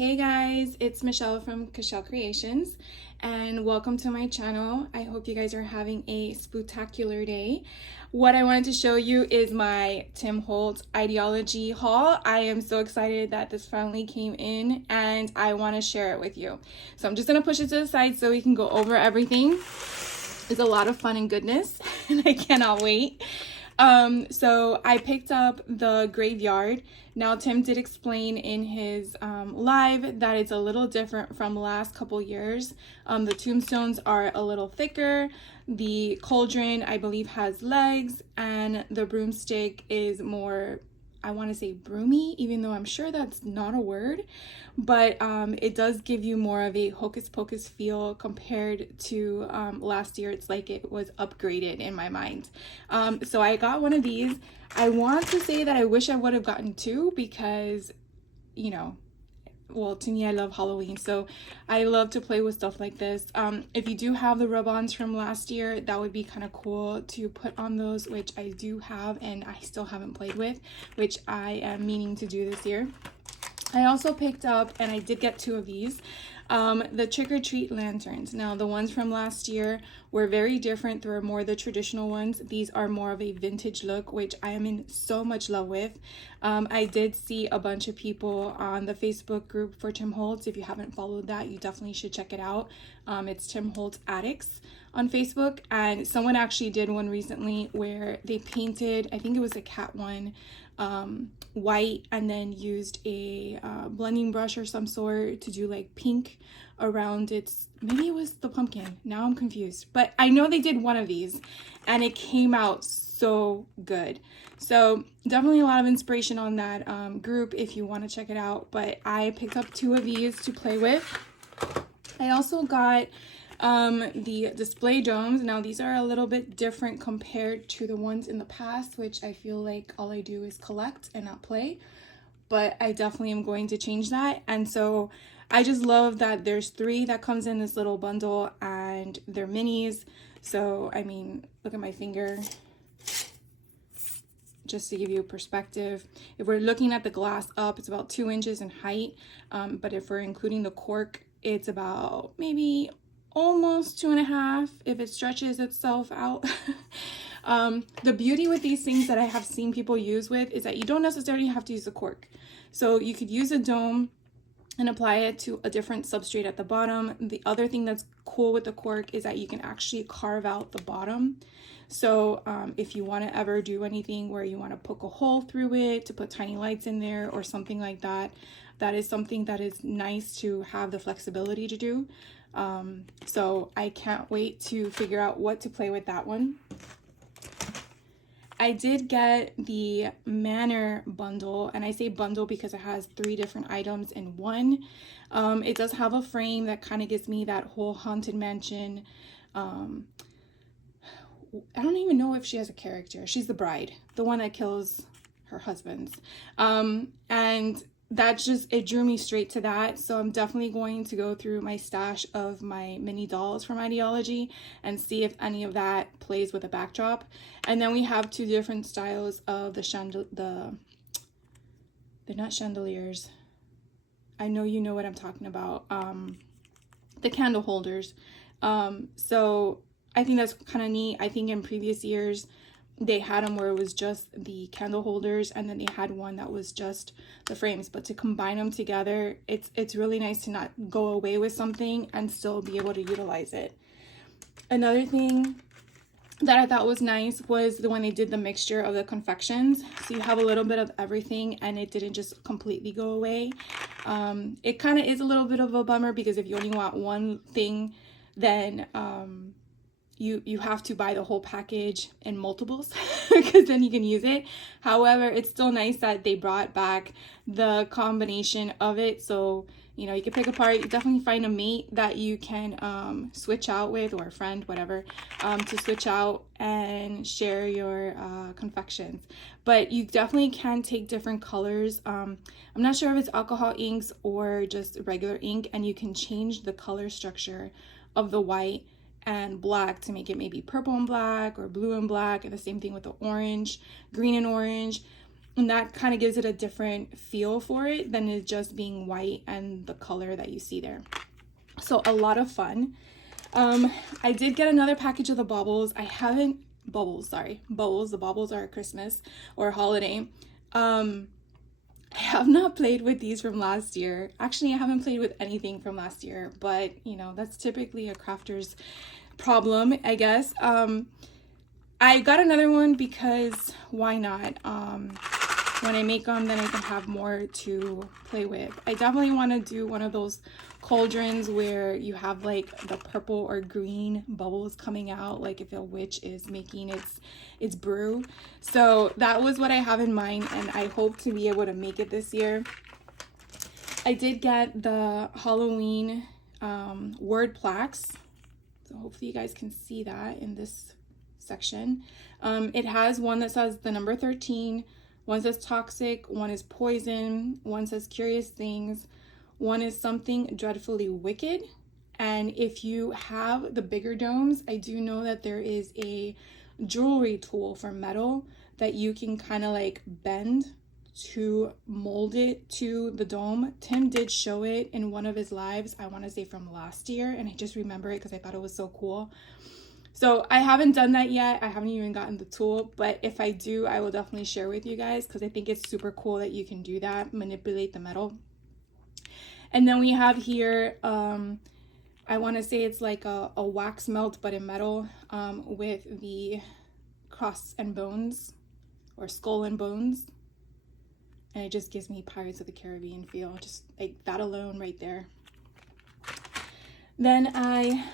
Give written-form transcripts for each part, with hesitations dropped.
Hey guys, it's Michelle from Cashel Creations and welcome to my channel. I hope you guys are having a spooktacular day. What I wanted to show you is my Tim Holtz Idea-ology haul. I am so excited that this finally came in and I want to share it with you. So I'm just going to push it to the side so we can go over everything. It's a lot of fun and goodness and I cannot wait. So I picked up the graveyard. Now Tim did explain in his live that it's a little different from the last couple years. The tombstones are a little thicker. The cauldron, I believe, has legs, and the broomstick is more, I want to say broomy, even though I'm sure that's not a word, but it does give you more of a hocus pocus feel compared to last year. It's like it was upgraded in my mind. So I got one of these. I want to say that I wish I would have gotten two because, you know, well, to me, I love Halloween, so I love to play with stuff like this. If you do have the rub-ons from last year, that would be kind of cool to put on those, which I do have and I still haven't played with, which I am meaning to do this year. I also picked up, and I did get two of these, the trick-or-treat lanterns. Now, the ones from last year were very different. They were more the traditional ones. These are more of a vintage look, which I am in so much love with. I did see a bunch of people on the Facebook group for Tim Holtz. If you haven't followed that, you definitely should check it out. It's Tim Holtz Addicts on Facebook, and someone actually did one recently where they painted, I think it was a cat one, white, and then used a blending brush or some sort to do like pink around its, maybe it was the pumpkin, now I'm confused, but I know they did one of these and it came out so good. So definitely a lot of inspiration on that group if you want to check it out. But I picked up two of these to play with. I also got the display domes. Now these are a little bit different compared to the ones in the past, which I feel like all I do is collect and not play, but I definitely am going to change that. And so I just love that there's three that comes in this little bundle and they're minis. So I mean, look at my finger, just to give you a perspective. If we're looking at the glass up, it's about 2 inches in height, but if we're including the cork, it's about maybe almost 2.5 if it stretches itself out. The beauty with these things that I have seen people use with is that you don't necessarily have to use a cork. So you could use a dome and apply it to a different substrate at the bottom. The other thing that's cool with the cork is that you can actually carve out the bottom. So if you want to ever do anything where you want to poke a hole through it to put tiny lights in there or something like that, that is something that is nice to have the flexibility to do. So I can't wait to figure out what to play with that one. I did get the Manor bundle, and I say bundle because it has 3 different items in one. It does have a frame that kind of gives me that whole haunted mansion. I don't even know if she has a character. She's the bride, the one that kills her husbands. And that's just, it drew me straight to that. So I'm definitely going to go through my stash of my mini dolls from Idea-ology and see if any of that plays with a backdrop. And then we have 2 different styles of they're not chandeliers. I know you know what I'm talking about. The candle holders. So I think that's kind of neat. I think in previous years they had them where it was just the candle holders, and then they had one that was just the frames. But to combine them together, it's really nice to not go away with something and still be able to utilize it. Another thing that I thought was nice was the when they did the mixture of the confections. So you have a little bit of everything and it didn't just completely go away. It kind of is a little bit of a bummer because if you only want one thing, then you have to buy the whole package in multiples because then you can use it. However, it's still nice that they brought back the combination of it. So, you know, you can pick apart, you definitely find a mate that you can switch out with, or a friend, whatever, to switch out and share your confections. But you definitely can take different colors. I'm not sure if it's alcohol inks or just regular ink, and you can change the color structure of the white and black to make it maybe purple and black or blue and black, and the same thing with the orange, green and orange. And that kind of gives it a different feel for it than it just being white and the color that you see there. So a lot of fun. I did get another package of the bubbles. Bubbles. The bubbles are Christmas or holiday. I have not played with these from last year. Actually, I haven't played with anything from last year, but you know, that's typically a crafter's problem, I guess. I got another one because why not? When I make them, then I can have more to play with. I definitely want to do one of those cauldrons where you have like the purple or green bubbles coming out, like if a witch is making its brew. So that was what I have in mind, and I hope to be able to make it this year. I did get the Halloween word plaques, so hopefully you guys can see that in this section. It has one that says the number 13, one says toxic, one is poison, one says curious things, one is something dreadfully wicked. And if you have the bigger domes, I do know that there is a jewelry tool for metal that you can kind of like bend to mold it to the dome. Tim did show it in one of his lives, I want to say from last year, and I just remember it because I thought it was so cool. So I haven't done that yet. I haven't even gotten the tool, but if I do, I will definitely share with you guys because I think it's super cool that you can do that, manipulate the metal. And then we have here, I want to say it's like a wax melt, but in metal, with the cross and bones or skull and bones. And it just gives me Pirates of the Caribbean feel, just like that alone right there. Then I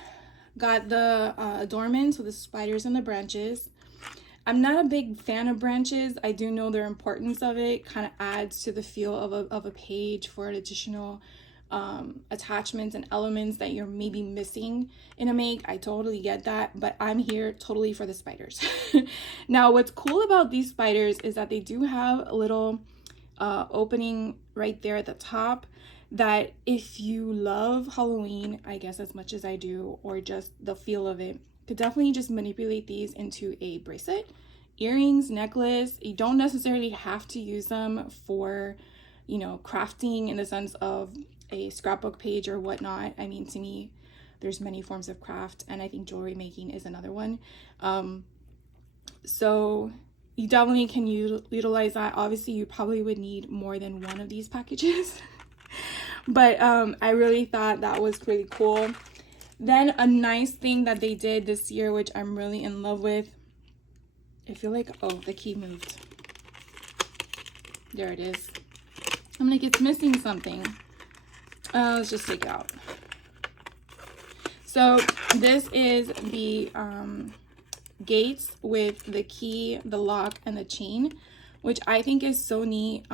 got the adornments with the spiders and the branches. I'm not a big fan of branches. I do know their importance of it. Kind of adds to the feel of a page for additional attachments and elements that you're maybe missing in a make. I totally get that, but I'm here totally for the spiders. Now, what's cool about these spiders is that they do have a little opening right there at the top, that if you love Halloween, I guess as much as I do, or just the feel of it, could definitely just manipulate these into a bracelet, earrings, necklace. You don't necessarily have to use them for, you know, crafting in the sense of a scrapbook page or whatnot. I mean, to me, there's many forms of craft, and I think jewelry making is another one. So you definitely can utilize that. Obviously, you probably would need more than one of these packages. But I really thought that was pretty cool. Then a nice thing that they did this year, which I'm really in love with. I feel like, oh, the key moved. There it is. I'm like, it's missing something. Let's just take it out. So this is the gates with the key, the lock, and the chain, which I think is so neat.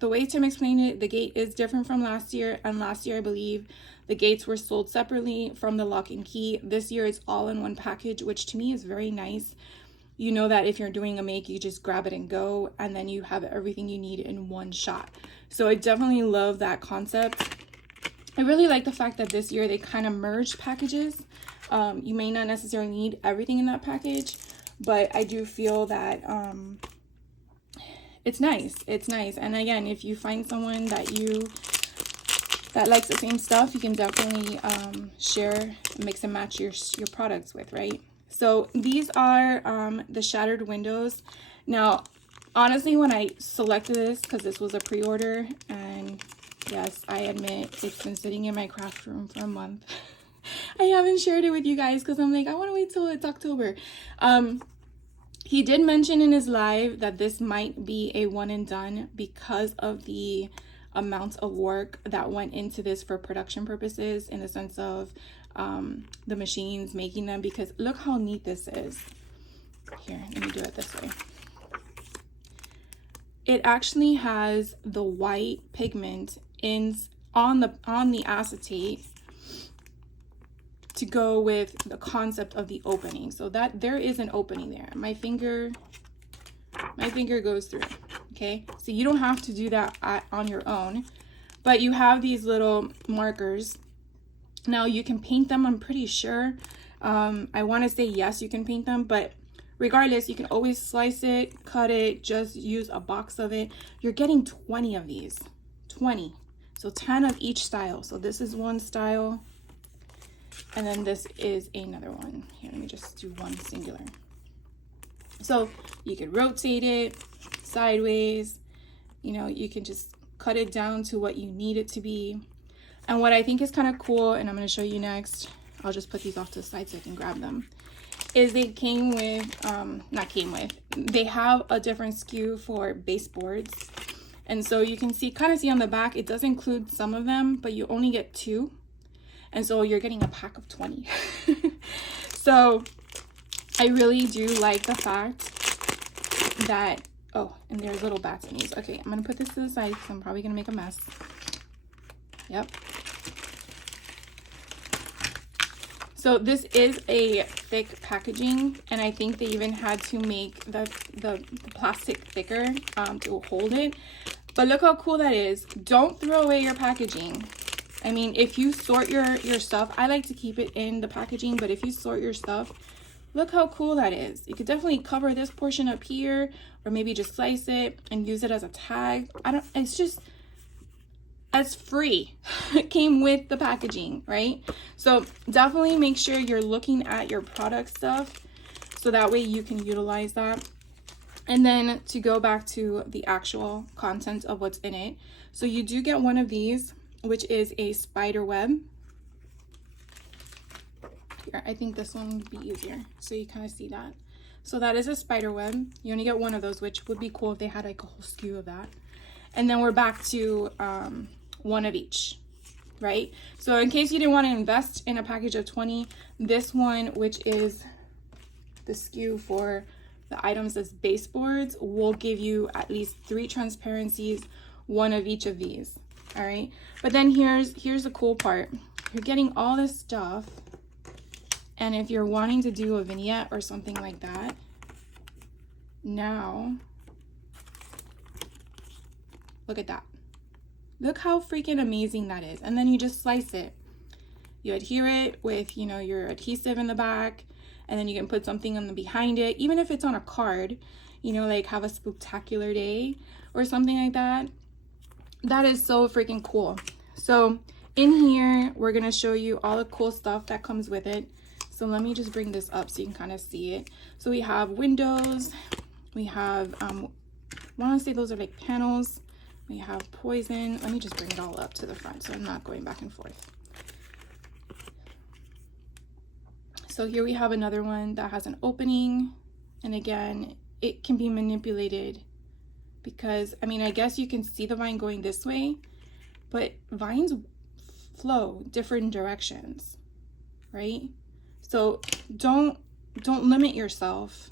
The way Tim explained it, the gate is different from last year, and last year I believe the gates were sold separately from the lock and key. This year it's all in one package, which to me is very nice. You know that if you're doing a make, you just grab it and go, and then you have everything you need in one shot. So I definitely love that concept. I really like the fact that this year they kind of merged packages. You may not necessarily need everything in that package, but I do feel that it's nice. It's nice. And again, if you find someone that likes the same stuff, you can definitely share, mix and match your products with, right? So these are the shattered windows. Now, honestly, when I selected this, because this was a pre-order, and yes, I admit it's been sitting in my craft room for a month. I haven't shared it with you guys because I'm like, I want to wait till it's October. He did mention in his live that this might be a one and done because of the amount of work that went into this for production purposes, in the sense of the machines making them, because look how neat this is. Here, let me do it this way. It actually has the white pigment on the acetate to go with the concept of the opening, so that there is an opening there. My finger goes through. Okay, so you don't have to do that on your own, but you have these little markers. Now you can paint them, I'm pretty sure. I want to say yes, you can paint them, but regardless, you can always slice it, cut it, just use a box of it. You're getting 20 of these, 20. So 10 of each style. So this is one style, and then this is another one. Here, let me just do one singular. So you can rotate it sideways, you know, you can just cut it down to what you need it to be. And what I think is kind of cool, and I'm going to show you next, I'll just put these off to the side so I can grab them, is they came with, they have a different SKU for baseboards. And so you can kind of see on the back, it does include some of them, but you only get 2. And so you're getting a pack of 20. So I really do like the fact that, oh, and there's little bats in these. Okay, I'm going to put this to the side because I'm probably going to make a mess. Yep. So this is a thick packaging, and I think they even had to make the plastic thicker to hold it. But look how cool that is. Don't throw away your packaging. I mean, if you sort your stuff, I like to keep it in the packaging, but if you sort your stuff, look how cool that is. You could definitely cover this portion up here, or maybe just slice it and use it as a tag. It's just, it's free. It came with the packaging, right? So definitely make sure you're looking at your product stuff so that way you can utilize that. And then to go back to the actual content of what's in it. So you do get one of these, which is a spider web. Here, I think this one would be easier so you kind of see that. So that is a spider web. You only get one of those, which would be cool if they had like a whole SKU of that. And then we're back to one of each, right? So in case you didn't want to invest in a package of 20, this one, which is the SKU for the items as baseboards, will give you at least 3 transparencies, one of each of these. All right, but then here's the cool part. You're getting all this stuff, and if you're wanting to do a vignette or something like that, now look at that. Look how freaking amazing that is. And then you just slice it. You adhere it with, you know, your adhesive in the back, and then you can put something on the behind it, even if it's on a card, you know, like have a spooktacular day or something like that. That is so freaking cool. So in here, we're going to show you all the cool stuff that comes with it. So let me just bring this up so you can kind of see it. So we have windows. We have, I want to say those are like panels. We have poison. Let me just bring it all up to the front so I'm not going back and forth. So here we have another one that has an opening. And again, it can be manipulated because, I mean, I guess you can see the vine going this way, but vines flow different directions, right? So don't limit yourself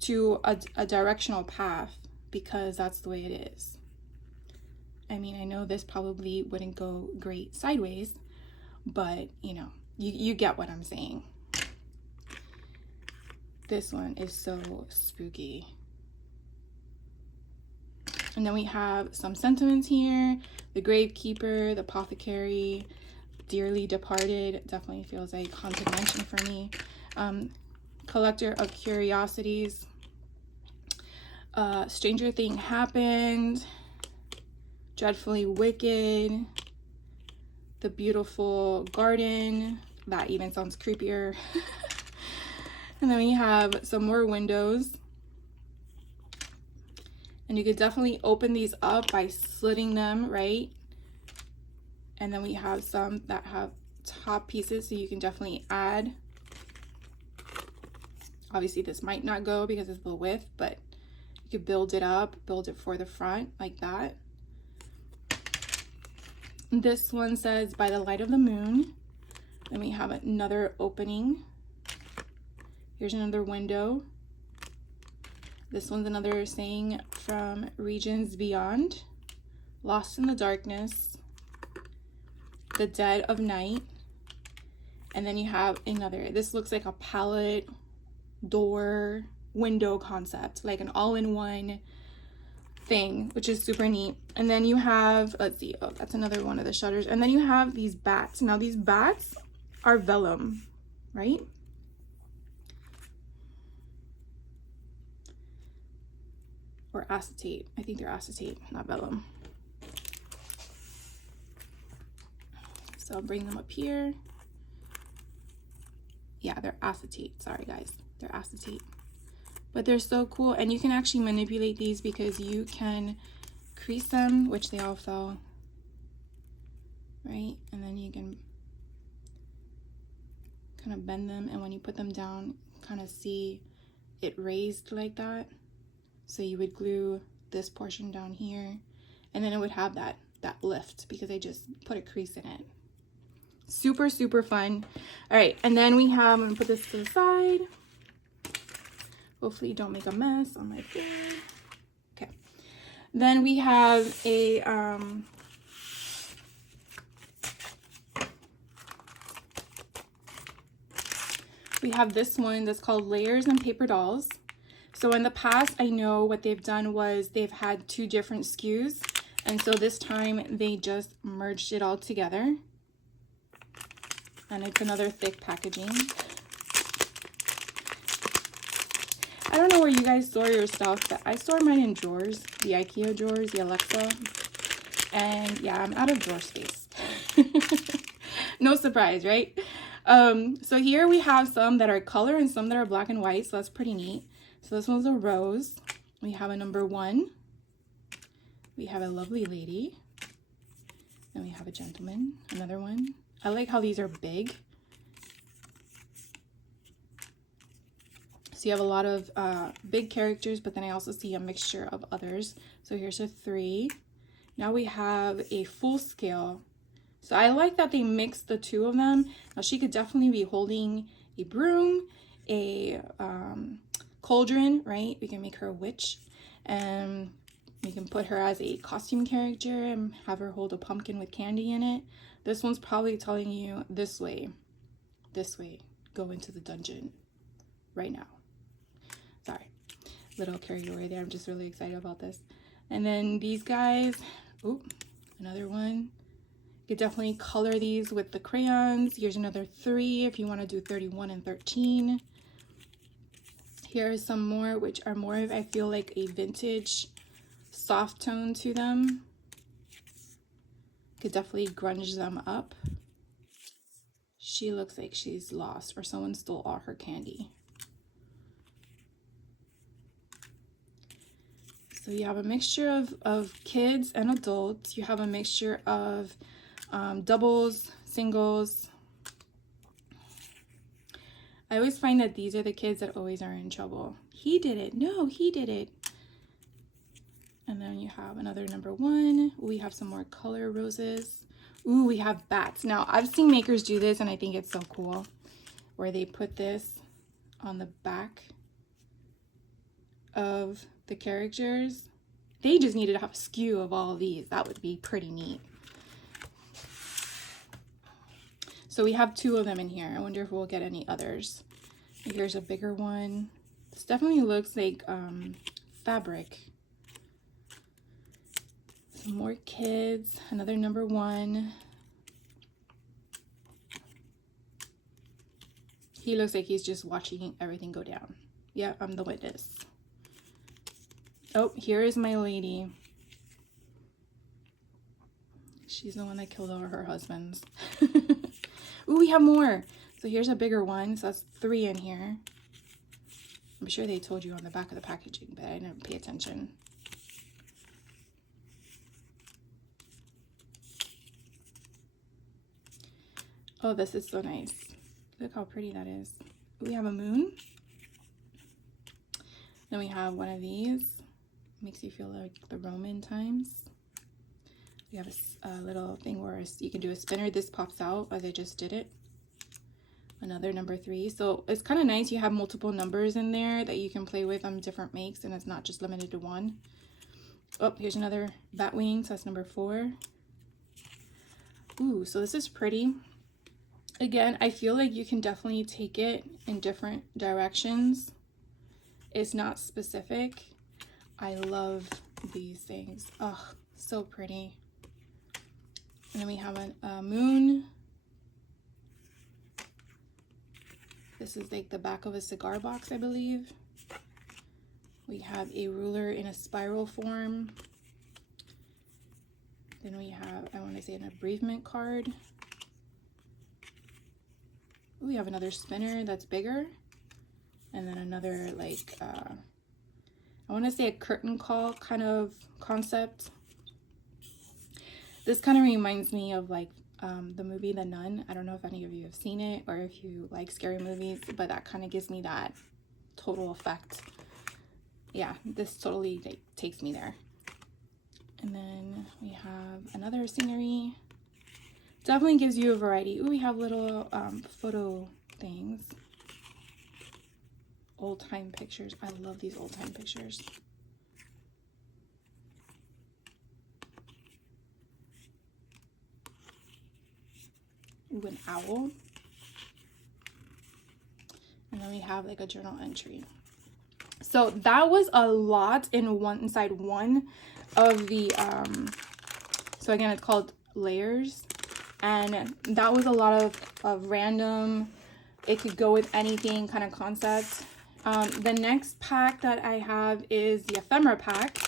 to a directional path because that's the way it is. I mean, I know this probably wouldn't go great sideways, but you know, you get what I'm saying. This one is so spooky. And then we have some sentiments here. The Gravekeeper, the Apothecary, Dearly Departed. Definitely feels like haunted mansion for me. Collector of Curiosities. Stranger Thing Happened. Dreadfully Wicked. The Beautiful Garden. That even sounds creepier. And then we have some more windows. And you could definitely open these up by slitting them, right? And then we have some that have top pieces, so you can definitely add. Obviously, this might not go because it's the width, but you could build it up, build it for the front like that. This one says, by the light of the moon. Then we have another opening. Here's another window. This one's another saying, from regions beyond, lost in the darkness, the dead of night. And then you have another, this looks like a palette, door, window concept, like an all-in-one thing, which is super neat. And then you have, let's see, oh, that's another one of the shutters. And then you have these bats. Now these bats are vellum, right? or acetate. I think they're acetate, not vellum. So I'll bring them up here. Yeah, they're acetate. Sorry guys, they're acetate. But they're so cool, and you can actually manipulate these because you can crease them, which they all fell, right? And then you can kind of bend them, and when you put them down, kind of see it raised like that. So you would glue this portion down here, and then it would have that lift because they just put a crease in it. Super, super fun. All right, and then we have, I'm gonna put this to the side. Hopefully don't make a mess on my floor. Okay. Then we have a, we have this one that's called Layers and Paper Dolls. So in the past, I know what they've done was they've had 2 different SKUs. And so this time they just merged it all together. And it's another thick packaging. I don't know where you guys store your stuff, but I store mine in drawers, the IKEA drawers, the Alexa. And yeah, I'm out of drawer space. No surprise, right? So here we have some that are color and some that are black and white, so that's pretty neat. So this one's a rose. We have a number 1. We have a lovely lady. And we have a gentleman, another one. I like how these are big. So you have a lot of big characters, but then I also see a mixture of others. So here's a 3. Now we have a full scale. So I like that they mixed the 2 of them. Now she could definitely be holding a broom, a cauldron, right? We can make her a witch, and we can put her as a costume character and have her hold a pumpkin with candy in it. This one's probably telling you this way, go into the dungeon right now. Sorry, little carried away there. I'm just really excited about this. And then these guys, oh, another one. You could definitely color these with the crayons. Here's another 3 if you want to do 31 and 13. Here are some more, which are more of, I feel like, a vintage soft tone to them. Could definitely grunge them up. She looks like she's lost or someone stole all her candy. So you have a mixture of kids and adults. You have a mixture of doubles, singles. I always find that these are the kids that always are in trouble. He did it. No, he did it. And then you have another number 1. We have some more color roses. Ooh, we have bats. Now, I've seen makers do this, and I think it's so cool, where they put this on the back of the characters. They just needed to have a SKU of all of these. That would be pretty neat. So we have 2 of them in here. I wonder if we'll get any others. Here's a bigger one. This definitely looks like fabric. Some more kids. Another number 1. He looks like he's just watching everything go down. Yeah, I'm the witness. Oh, here is my lady. She's the one that killed all her husbands. Ooh, we have more. So here's a bigger one. So that's 3 in here. I'm sure they told you on the back of the packaging, but I didn't pay attention. Oh, this is so nice. Look how pretty that is. We have a moon. Then we have one of these. Makes you feel like the Roman times. We have a little thing where you can do a spinner. This pops out as I just did it. Another number 3. So it's kind of nice. You have multiple numbers in there that you can play with on different makes, and it's not just limited to 1. Oh, here's another bat wing. So that's number 4. Ooh, so this is pretty. Again, I feel like you can definitely take it in different directions. It's not specific. I love these things. Oh, so pretty. And then we have a moon. This is like the back of a cigar box, I believe. We have a ruler in a spiral form. Then we have, I want to say, an bereavement card. Ooh, we have another spinner that's bigger. And then another, like, I want to say a curtain call kind of concept. This kind of reminds me of, like, the movie The Nun. I don't know if any of you have seen it or if you like scary movies, but that kind of gives me that total effect. Yeah, this totally takes me there. And then we have another scenery. Definitely gives you a variety. Ooh, we have little photo things. Old time pictures. I love these old time pictures. Ooh, an owl. And then we have like a journal entry. So that was a lot in inside one of the so again, it's called layers, and that was a lot of random, it could go with anything kind of concept. The next pack that I have is the ephemera pack.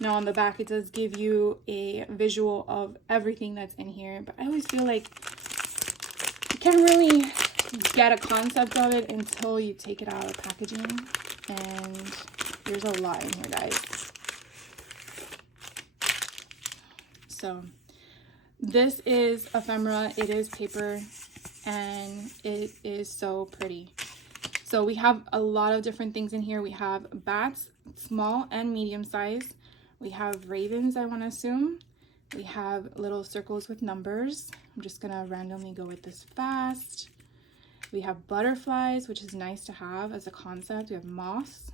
Now on the back it does give you a visual of everything that's in here, but I always feel like you can't really get a concept of it until you take it out of packaging. And there's a lot in here, guys. So this is ephemera. It is paper and it is so pretty. So we have a lot of different things in here. We have bats, small and medium size. We have ravens, I want to assume. We have little circles with numbers. I'm just gonna randomly go with this fast. We have butterflies, which is nice to have as a concept. We have moths.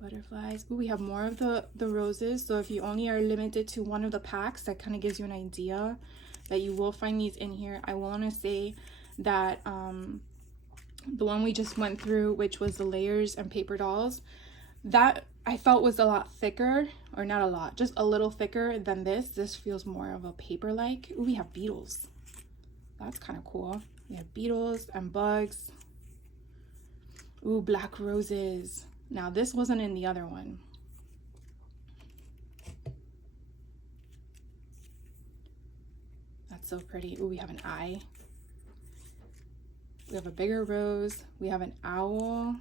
Butterflies. Ooh, we have more of the roses. So if you only are limited to one of the packs, that kind of gives you an idea that you will find these in here. I want to say that the one we just went through, which was the layers and paper dolls, that I felt was a lot thicker, or not a lot, just a little thicker than this. This feels more of a paper-like. Ooh, we have beetles. That's kind of cool. We have beetles and bugs. Ooh, black roses. Now this wasn't in the other one. That's so pretty. Ooh, we have an eye. We have a bigger rose. We have an owl.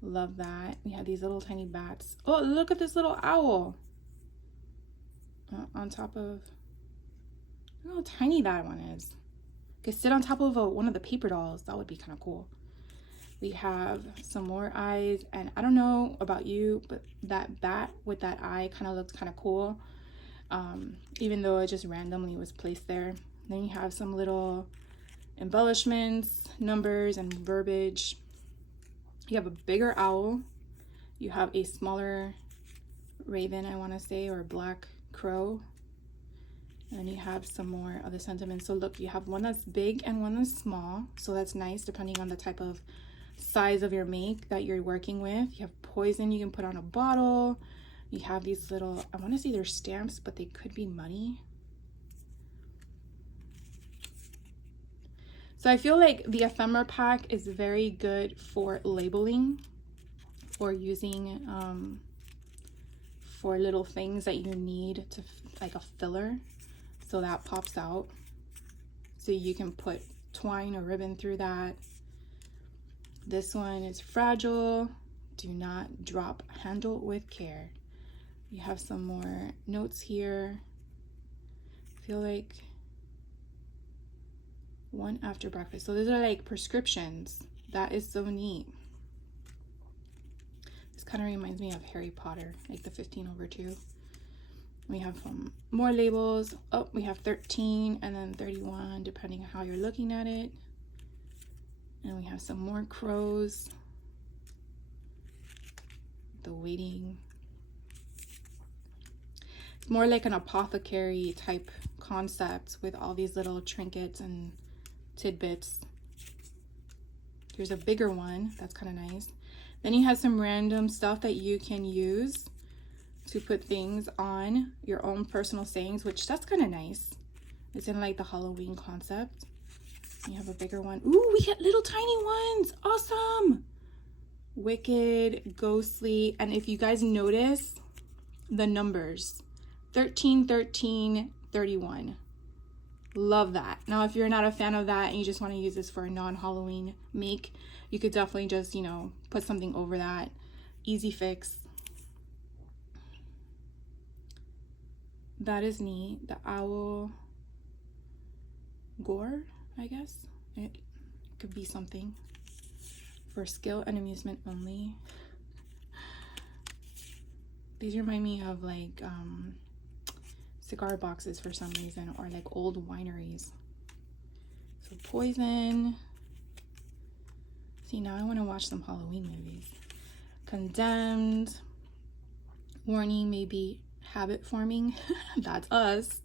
Love that. We have these little tiny bats. Oh, look at this little owl. On top of, look how tiny that one is. Could sit on top of one of the paper dolls. That would be kind of cool. We have some more eyes, and I don't know about you, but that bat with that eye kind of looks kind of cool, even though it just randomly was placed there. Then you have some little embellishments, numbers, and verbiage. You have a bigger owl. You have a smaller raven, I want to say, or black crow. And you have some more of the sentiments. So look, you have one that's big and one that's small. So that's nice depending on the type of size of your make that you're working with. You have poison you can put on a bottle. You have these little, I want to say they're stamps, but they could be money. So I feel like the ephemera pack is very good for labeling or using for little things that you need to, like a filler. So that pops out. So you can put twine or ribbon through that. This one is fragile. Do not drop. Handle with care. You have some more notes here. I feel like one after breakfast. So these are like prescriptions. That is so neat. This kind of reminds me of Harry Potter, like the 15/2. We have more labels. Oh, we have 13 and then 31, depending on how you're looking at it. And we have some more crows. The waiting. It's more like an apothecary type concept with all these little trinkets and tidbits. Here's a bigger one. That's kind of nice. Then you have some random stuff that you can use to put things on your own personal sayings, which that's kind of nice. It's in like the Halloween concept. You have a bigger one. Ooh, we get little tiny ones. Awesome. Wicked, ghostly, and if you guys notice the numbers, 13, 13, 31. Love that. Now, if you're not a fan of that and you just want to use this for a non-Halloween make, you could definitely just, you know, put something over that. Easy fix. That is neat. The owl gore, I guess. It could be something for skill and amusement only. These remind me of like cigar boxes for some reason, or like old wineries. So poison. See, now I want to watch some Halloween movies. Condemned. Warning, maybe habit forming. That's us.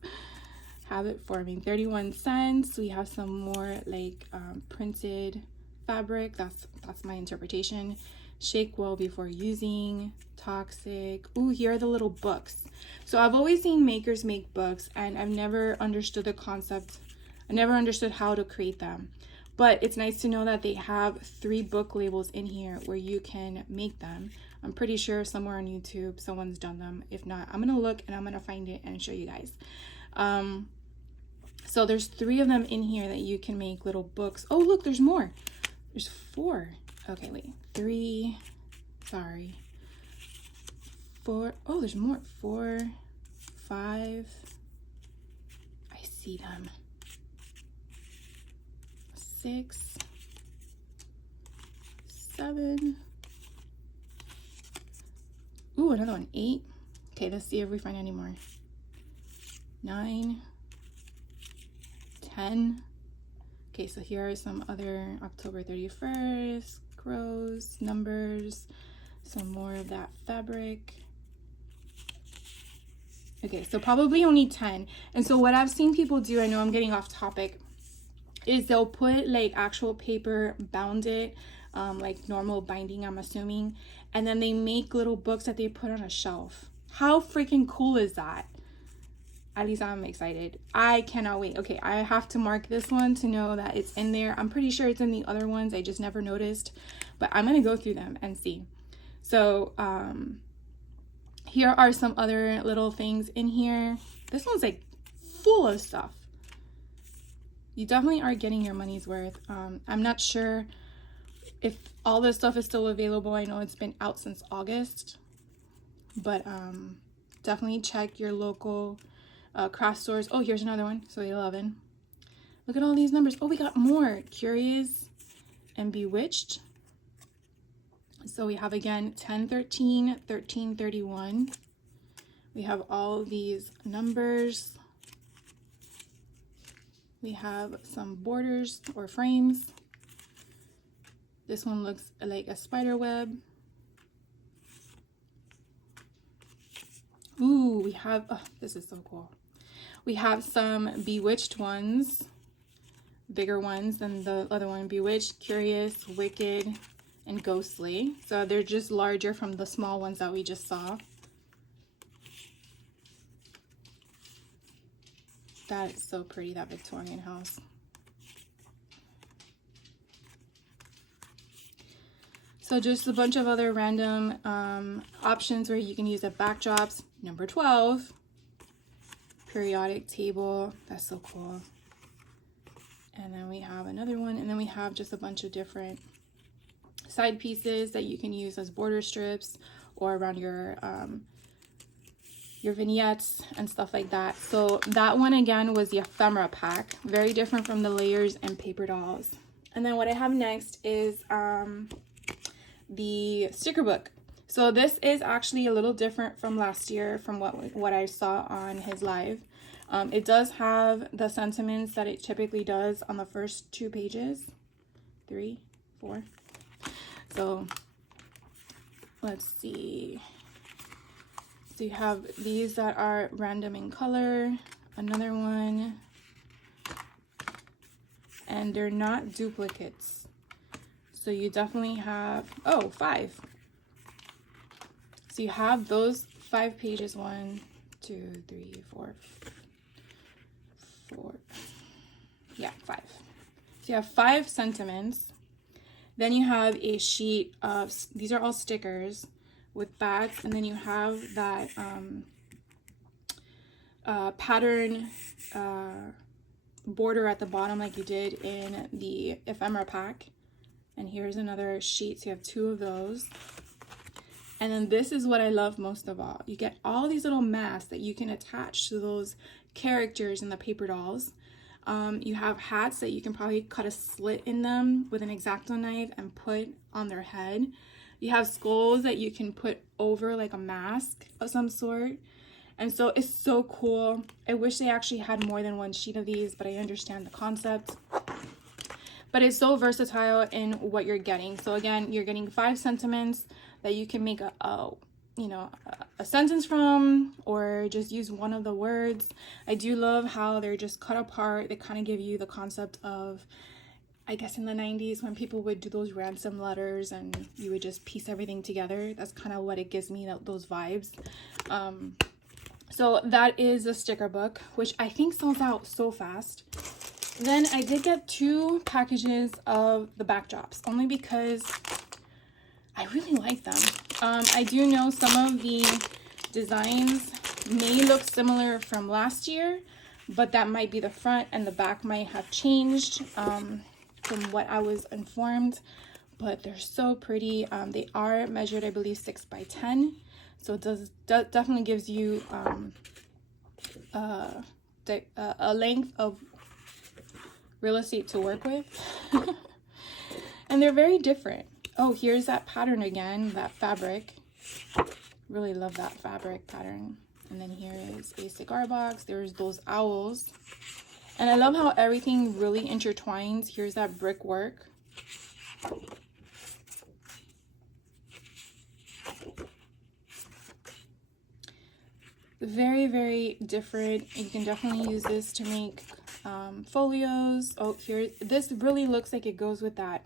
Habit forming. 31 cents. We have some more like printed fabric. That's my interpretation. Shake well before using. Toxic. Ooh, here are the little books. So I've always seen makers make books, and I've never understood the concept. I never understood how to create them. But it's nice to know that they have 3 book labels in here where you can make them. I'm pretty sure somewhere on YouTube someone's done them. If not, I'm gonna look and I'm gonna find it and show you guys. So there's 3 of them in here that you can make little books. Oh, look, there's more. There's 4. Okay, wait. 3. Sorry. 4. Oh, there's more. 4, 5. I see them. 6, 7. Ooh, another one. 8. Okay, let's see if we find any more. 9, 10. Okay, so here are some other October 31st, crows, numbers, some more of that fabric. Okay, so probably only 10. And so what I've seen people do, I know I'm getting off topic, is they'll put like actual paper, bound it, like normal binding, I'm assuming, and then they make little books that they put on a shelf. How freaking cool is that? At least I'm excited. I cannot wait. Okay, I have to mark this one to know that it's in there. I'm pretty sure it's in the other ones. I just never noticed, but I'm gonna go through them and see. So here are some other little things in here. This one's like full of stuff. You definitely are getting your money's worth. I'm not sure if all this stuff is still available. I know it's been out since August, but definitely check your local craft stores. Oh, here's another one. So 11. Look at all these numbers. Oh, we got more. Curious and Bewitched. So we have again 10, 13, 13, 31. We have all these numbers. We have some borders or frames. This one looks like a spider web. Ooh, we have, oh, this is so cool. We have some Bewitched ones, bigger ones than the other one. Bewitched, Curious, Wicked, and Ghostly. So they're just larger from the small ones that we just saw. That is so pretty, that Victorian house. So just a bunch of other random options where you can use the backdrops. Number 12, periodic table. That's so cool. And then we have another one, and then we have just a bunch of different side pieces that you can use as border strips or around your vignettes and stuff like that. So that one again was the ephemera pack, very different from the layers and paper dolls. And then what I have next is the sticker book. So this is actually a little different from last year from what I saw on his live. It does have the sentiments that it typically does on the first 2 pages. 3, 4. So let's see. So you have these that are random in color, another one, and they're not duplicates. So you definitely have, oh, 5. So you have those 5 pages, 1, 2, 3, 4, 4. Yeah, 5. So you have 5 sentiments. Then you have a sheet of, these are all stickers with backs, and then you have that pattern border at the bottom like you did in the ephemera pack. And here's another sheet, so you have 2 of those. And then this is what I love most of all. You get all these little masks that you can attach to those characters in the paper dolls. You have hats that you can probably cut a slit in them with an X-Acto knife and put on their head. You have skulls that you can put over like a mask of some sort. And so it's so cool. I wish they actually had more than 1 sheet of these, but I understand the concept. But it's so versatile in what you're getting. So again, you're getting 5 sentiments that you can make a sentence from, or just use one of the words. I do love how they're just cut apart. They kind of give you the concept of, I guess in the 90s when people would do those ransom letters and you would just piece everything together. That's kind of what it gives me, those vibes. So that is a sticker book, which I think sells out so fast. Then I did get 2 packages of the backdrops, only because I really like them. I do know some of the designs may look similar from last year, but that might be the front, and the back might have changed from what I was informed. But they're so pretty. They are measured, I believe, 6 by 10. So it definitely gives you a length of real estate to work with. And they're very different. Oh, here's that pattern again, that fabric. Really love that fabric pattern. And then here is a cigar box. There's those owls. And I love how everything really intertwines. Here's that brickwork. Very, very different. You can definitely use this to make folios. Oh, here, this really looks like it goes with that.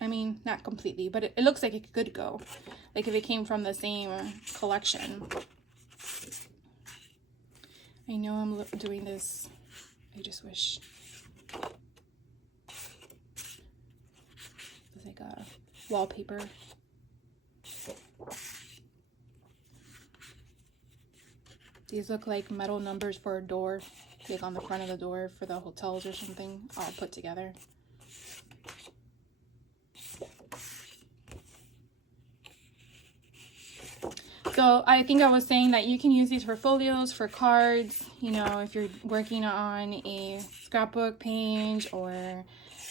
I mean, not completely, but it looks like it could go. Like if it came from the same collection. I know I'm doing this. I just wish. It's like a wallpaper. These look like metal numbers for a door, like on the front of the door for the hotels or something, all put together. So I think I was saying that you can use these for folios, for cards, you know, if you're working on a scrapbook page or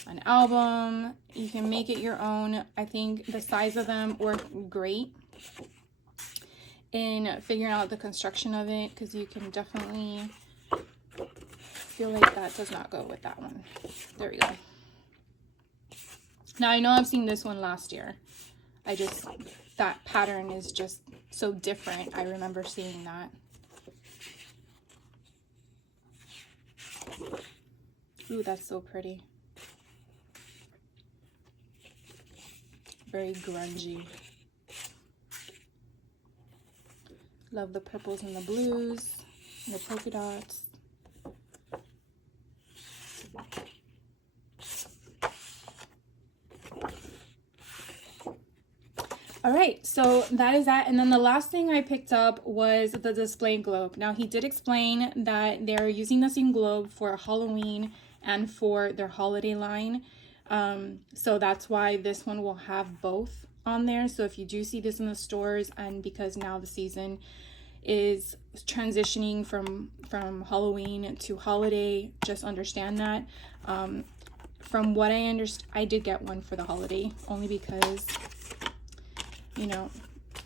an album, you can make it your own. I think the size of them work great in figuring out the construction of it, because you can definitely feel like that does not go with that one. There we go. Now I know I've seen this one last year. That pattern is just so different. I remember seeing that. Ooh, that's so pretty. Very grungy. Love the purples and the blues and the polka dots. All right, so that is that. And then the last thing I picked up was the display globe. Now, he did explain that they're using the same globe for Halloween and for their holiday line. So that's why this one will have both on there. So if you do see this in the stores, and because now the season is transitioning from Halloween to holiday, just understand that. From what I understand, I did get one for the holiday, only because, you know,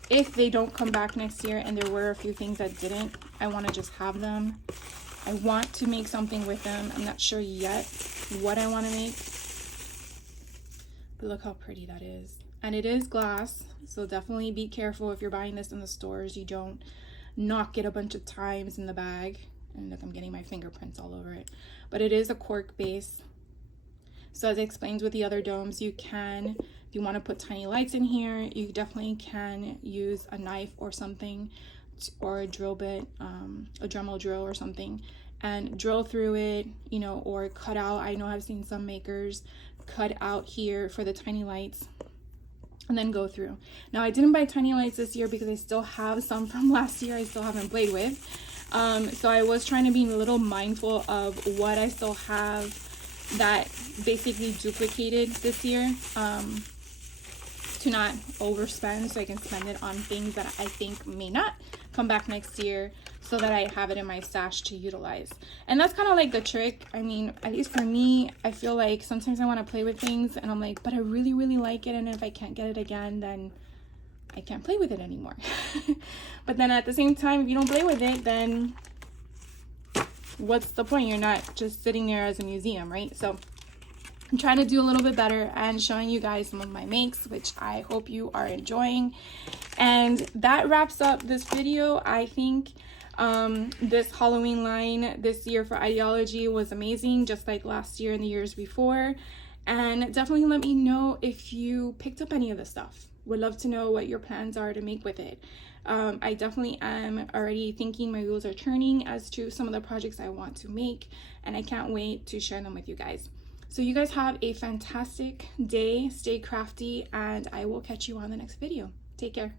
if they don't come back next year, and there were a few things that didn't, I want to just have them. I want to make something with them. I'm not sure yet what I want to make, but look how pretty that is. And it is glass, so definitely be careful if you're buying this in the stores. You don't knock it a bunch of times in the bag. And look, I'm getting my fingerprints all over it. But it is a cork base. So as it explains with the other domes, you can, if you want to put tiny lights in here, you definitely can use a knife or something, or a drill bit, a Dremel drill or something, and drill through it, you know, or cut out. I know I've seen some makers cut out here for the tiny lights and then go through. Now I didn't buy tiny lights this year because I still have some from last year I still haven't played with. So I was trying to be a little mindful of what I still have that basically duplicated this year, to not overspend, so I can spend it on things that I think may not come back next year, so that I have it in my stash to utilize. And that's kind of like the trick. I mean, at least for me, I feel like sometimes I want to play with things and I'm like, but I really, really like it, and if I can't get it again, then I can't play with it anymore. But then at the same time, if you don't play with it, then what's the point? You're not just sitting there as a museum, right? So I'm trying to do a little bit better and showing you guys some of my makes, which I hope you are enjoying. And that wraps up this video. I think this Halloween line this year for Idea-ology was amazing, just like last year and the years before. And definitely let me know if you picked up any of this stuff. Would love to know what your plans are to make with it. I definitely am already thinking, my wheels are turning as to some of the projects I want to make, and I can't wait to share them with you guys. So you guys have a fantastic day, stay crafty, and I will catch you on the next video. Take care.